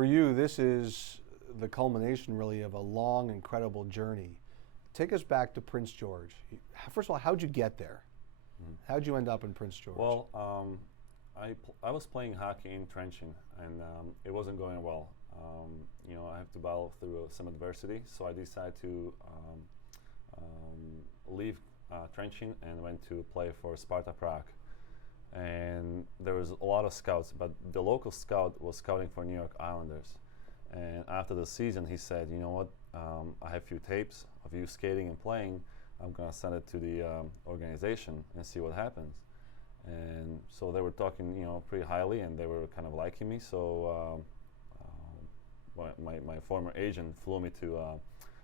For you, this is the culmination, really, of a long, incredible journey. Take us back to Prince George. First of all, how'd you get there? How'd you end up in Prince George? Well, I was playing hockey in Trenching, and it wasn't going well. I have to battle through some adversity, so I decided to leave Trenching and went to play for Sparta Prague. And there was a lot of scouts, but the local scout was scouting for New York Islanders. And after the season, he said, "You know what? I have a few tapes of you skating and playing. I'm gonna send it to the organization and see what happens." And so they were talking, pretty highly, and they were kind of liking me. So my former agent flew me to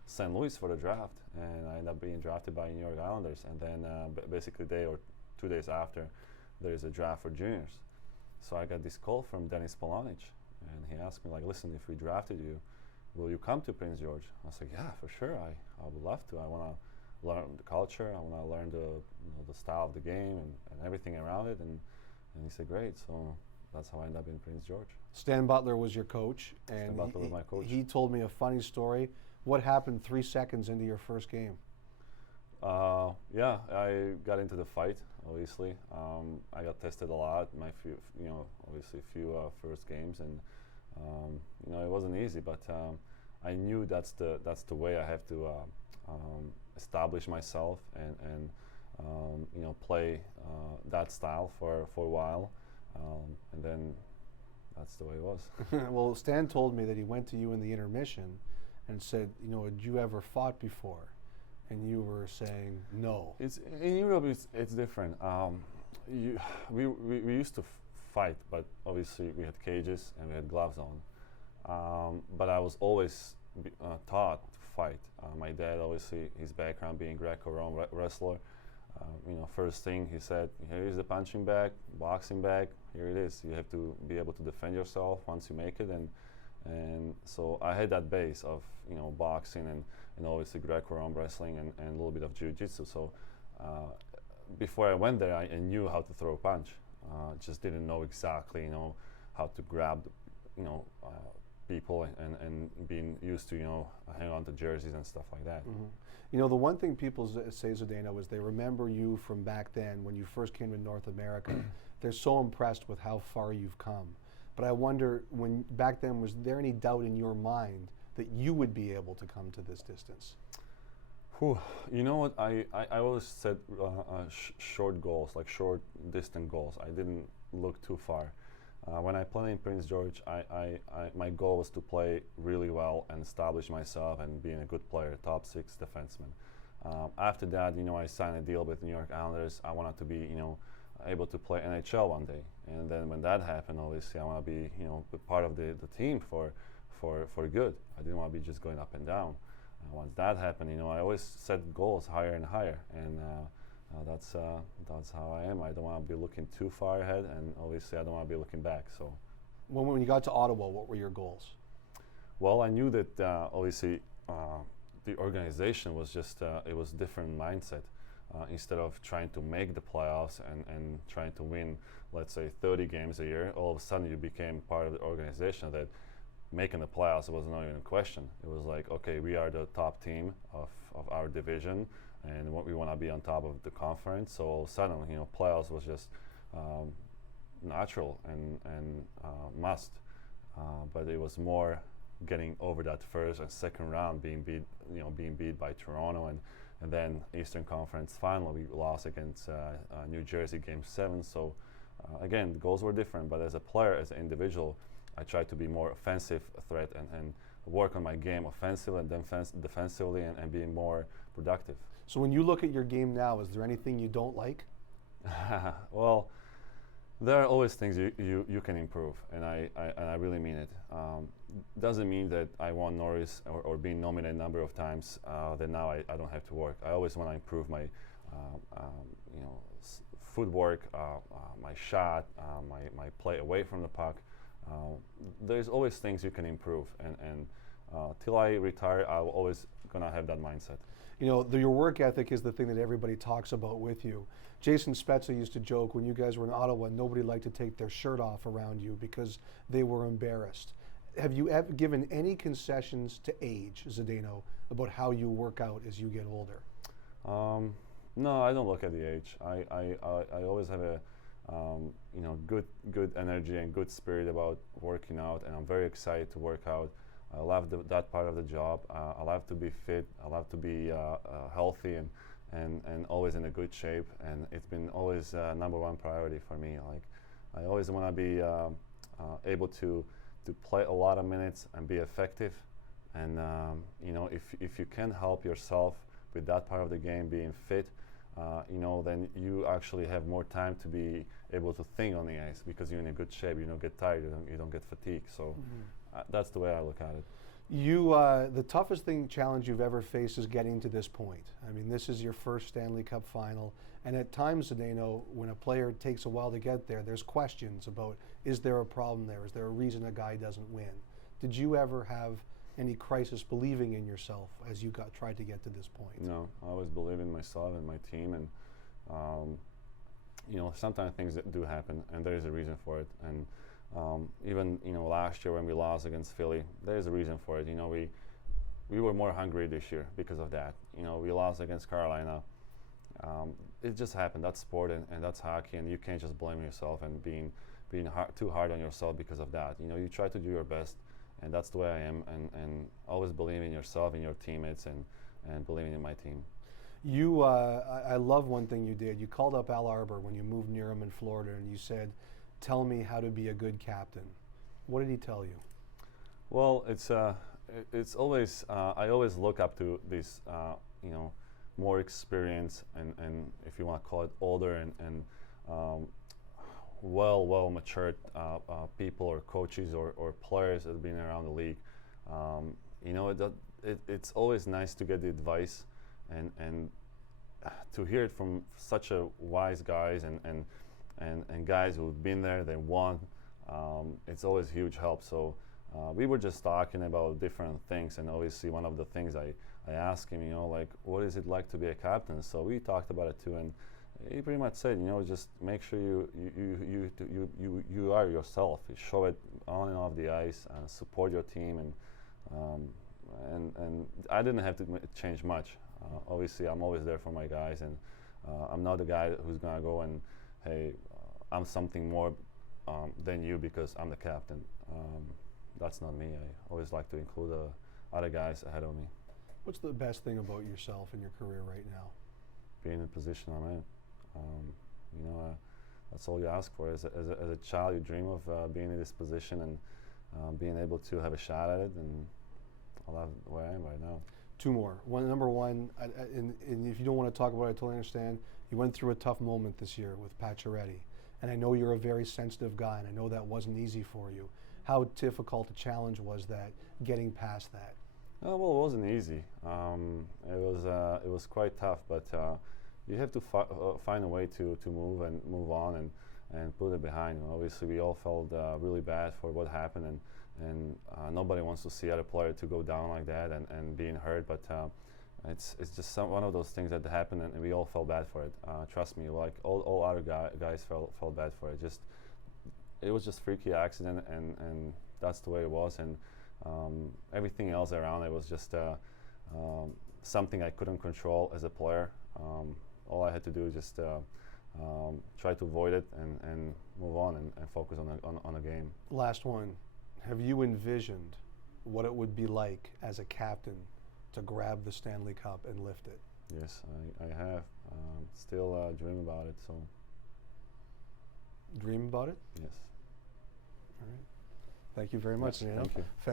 St. Louis for the draft, and I ended up being drafted by New York Islanders. And then basically a day or 2 days after, there is a draft for juniors. So I got this call from Denis Polonic, and he asked me, like, "Listen, if we drafted you, will you come to Prince George?" I was like, "Yeah, for sure. I would love to. I want to learn the culture. I want to learn the style of the game and everything around it." And he said, "Great." So that's how I ended up in Prince George. Stan Butler was your coach, and Stan Butler was my coach. He told me a funny story. What happened 3 seconds into your first game? Yeah, I got into the fight. Obviously, I got tested a lot. My few, obviously few first games, and it wasn't easy. But I knew that's the way I have to establish myself and play that style for a while, and then that's the way it was. Well, Stan told me that he went to you in the intermission and said, "Had you ever fought before?" And you were saying no. It's in Europe. It's different. We used to fight, but obviously we had cages and we had gloves on. But I was always taught to fight. My dad, obviously, his background being Greco-Roman wrestler. First thing he said, "Here is the punching bag, boxing bag. Here it is. You have to be able to defend yourself once you make it." And so I had that base of boxing and obviously Greco-Roman wrestling and a little bit of jiu-jitsu. So before I went there, I knew how to throw a punch. Just didn't know exactly how to grab people and being used to hang on to jerseys and stuff like that. Mm-hmm. The one thing people say, Zdeno, is they remember you from back then when you first came to North America. They're so impressed with how far you've come. But I wonder, when back then, was there any doubt in your mind that you would be able to come to this distance? Whew. You know what? I always set short goals, like short distant goals. I didn't look too far. When I played in Prince George, my goal was to play really well and establish myself and being a good player, top 6 defenseman. After that, I signed a deal with New York Islanders. I wanted to be, able to play NHL one day, and then when that happened, obviously I want to be part of the team for good. I didn't want to be just going up and down. Once that happened, I always set goals higher and higher, and that's how I am. I don't want to be looking too far ahead, and obviously I don't want to be looking back. So when you got to Ottawa, what were your goals? Well, I knew that obviously the organization was just it was different mindset. Instead of trying to make the playoffs and trying to win, let's say, 30 games a year, all of a sudden you became part of the organization that making the playoffs was not even a question. It was like, okay, we are the top team of our division, and we want to be on top of the conference. So all of a sudden, playoffs was just natural and must. But it was more getting over that first and second round, being beat by Toronto, and then Eastern Conference final we lost against New Jersey Game 7. So again, the goals were different, but as a player, as an individual, I tried to be more offensive threat and work on my game offensively and defensively and being more productive. So when you look at your game now, is there anything you don't like? Well, there are always things you can improve, and I really mean it. Doesn't mean that I won Norris or been nominated a number of times, that now I don't have to work. I always want to improve my footwork, my shot, my play away from the puck. There's always things you can improve, and till I retire, I'm always gonna have that mindset. Your work ethic is the thing that everybody talks about with you. Jason Spezza used to joke when you guys were in Ottawa, nobody liked to take their shirt off around you because they were embarrassed. have you ever given any concessions to age, Zdeno, about how you work out as you get older? No, I don't look at the age. I always have a good energy and good spirit about working out, and I'm very excited to work out. I love that part of the job. I love to be fit. I love to be healthy and always in a good shape. And it's been always number one priority for me. Like I always want to be able to play a lot of minutes and be effective. And if you can help yourself with that part of the game, being fit, then you actually have more time to be able to think on the ice because you're in a good shape. You don't get tired. You don't get fatigued. So that's the way I look at it. The toughest challenge you've ever faced is getting to this point. I mean, this is your first Stanley Cup final, and at times, Zdeno, when a player takes a while to get there, there's questions about, is there a problem there? Is there a reason a guy doesn't win? Did you ever have any crisis believing in yourself as you tried to get to this point? No, I always believe in myself and my team, and sometimes things that do happen, and there is a reason for it. And even last year when we lost against Philly, there is a reason for it. We were more hungry this year because of that. We lost against Carolina. It just happened. That's sport and that's hockey, and you can't just blame yourself and being too hard on yourself because of that. You try to do your best. And that's the way I am, and always believe in yourself and your teammates, and believing in my team. I love one thing you did. You called up Al Arbor when you moved near him in Florida, and you said, "Tell me how to be a good captain." What did he tell you? Well, it's always I always look up to these more experienced and if you want to call it older and well matured people or coaches or players that have been around the league. It's always nice to get the advice and to hear it from such a wise guys and guys who've been there, they won. It's always huge help. So we were just talking about different things, and obviously one of the things I asked him, what is it like to be a captain? So we talked about it too, and he pretty much said, just make sure you are yourself. You show it on and off the ice, support your team, and I didn't have to change much. Obviously, I'm always there for my guys, and I'm not the guy who's gonna go and, hey, I'm something more than you because I'm the captain. That's not me. I always like to include other guys ahead of me. What's the best thing about yourself in your career right now? Being in the position I'm in. That's all you ask for. As a child, you dream of being in this position and being able to have a shot at it, and I love where I am right now. Two more. Number one, and if you don't want to talk about it, I totally understand. You went through a tough moment this year with Pacioretty, and I know you're a very sensitive guy, and I know that wasn't easy for you. How difficult a challenge was that, getting past that? Well, it wasn't easy. It was quite tough, but you have to find a way to move on and put it behind. Obviously, we all felt really bad for what happened, and nobody wants to see other player to go down like that and being hurt. But it's just one of those things that happened, and we all felt bad for it. Trust me, like all other guys felt bad for it. It was just freaky accident, and that's the way it was. And everything else around it was just something I couldn't control as a player. All I had to do is just try to avoid it and move on and focus on a game. Last one. Have you envisioned what it would be like as a captain to grab the Stanley Cup and lift it? Yes, I have. Still dream about it. So. Dream about it? Yes. All right. Thank you very much, Zdeno. Thank you.